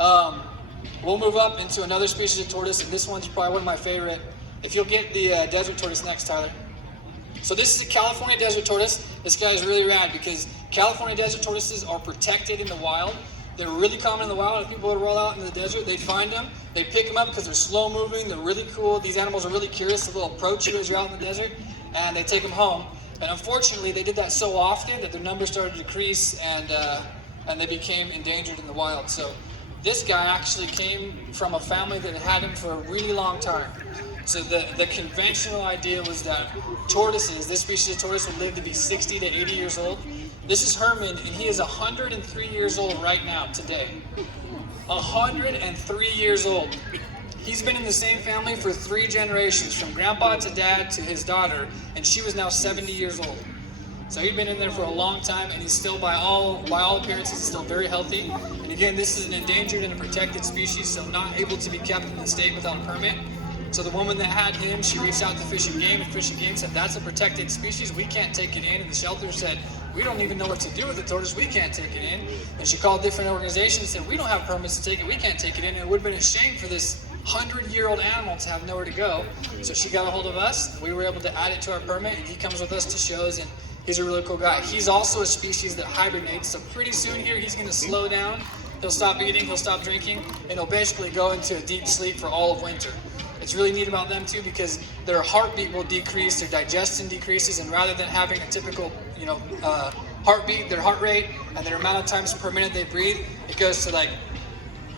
We'll move up into another species of tortoise, and this one's probably one of my favorite. If you'll get the desert tortoise next, Tyler. So this is a California desert tortoise. This guy is really rad because California desert tortoises are protected in the wild. They're really common in the wild. If people would roll out in the desert, they'd find them. They pick them up because they're slow moving. They're really cool. These animals are really curious. They'll approach you as you're out in the desert, and they take them home. And unfortunately, they did that so often that their numbers started to decrease, and they became endangered in the wild. So this guy actually came from a family that had him for a really long time. So the conventional idea was that tortoises, this species of tortoise, would live to be 60 to 80 years old. This is Herman, and he is 103 years old right now, today. 103 years old. He's been in the same family for 3 generations, from grandpa to dad to his daughter, and she was now 70 years old. So he'd been in there for a long time, and he's still, by all appearances, still very healthy. And again, this is an endangered and a protected species, so not able to be kept in the state without a permit. So the woman that had him, she reached out to Fish and Game, and Fish and Game said, that's a protected species, we can't take it in. And the shelter said, we don't even know what to do with the tortoise, we can't take it in. And she called different organizations and said, we don't have permits to take it, we can't take it in. And it would have been a shame for this 100-year-old animal to have nowhere to go. So she got a hold of us, and we were able to add it to our permit, and he comes with us to shows, and he's a really cool guy. He's also a species that hibernates, so pretty soon here he's gonna slow down, he'll stop eating, he'll stop drinking, and he'll basically go into a deep sleep for all of winter. It's really neat about them too because their heartbeat will decrease, their digestion decreases, and rather than having a typical, heartbeat, their heart rate, and their amount of times per minute they breathe, it goes to like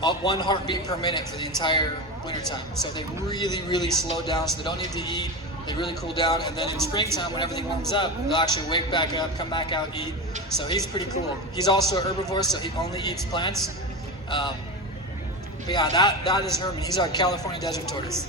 1 heartbeat per minute for the entire wintertime. So they really, really slow down, so they don't need to eat, they really cool down, and then in springtime when everything warms up, they'll actually wake back up, come back out, eat. So he's pretty cool. He's also an herbivore, so he only eats plants. But yeah, that is Herman. He's our California desert tortoise.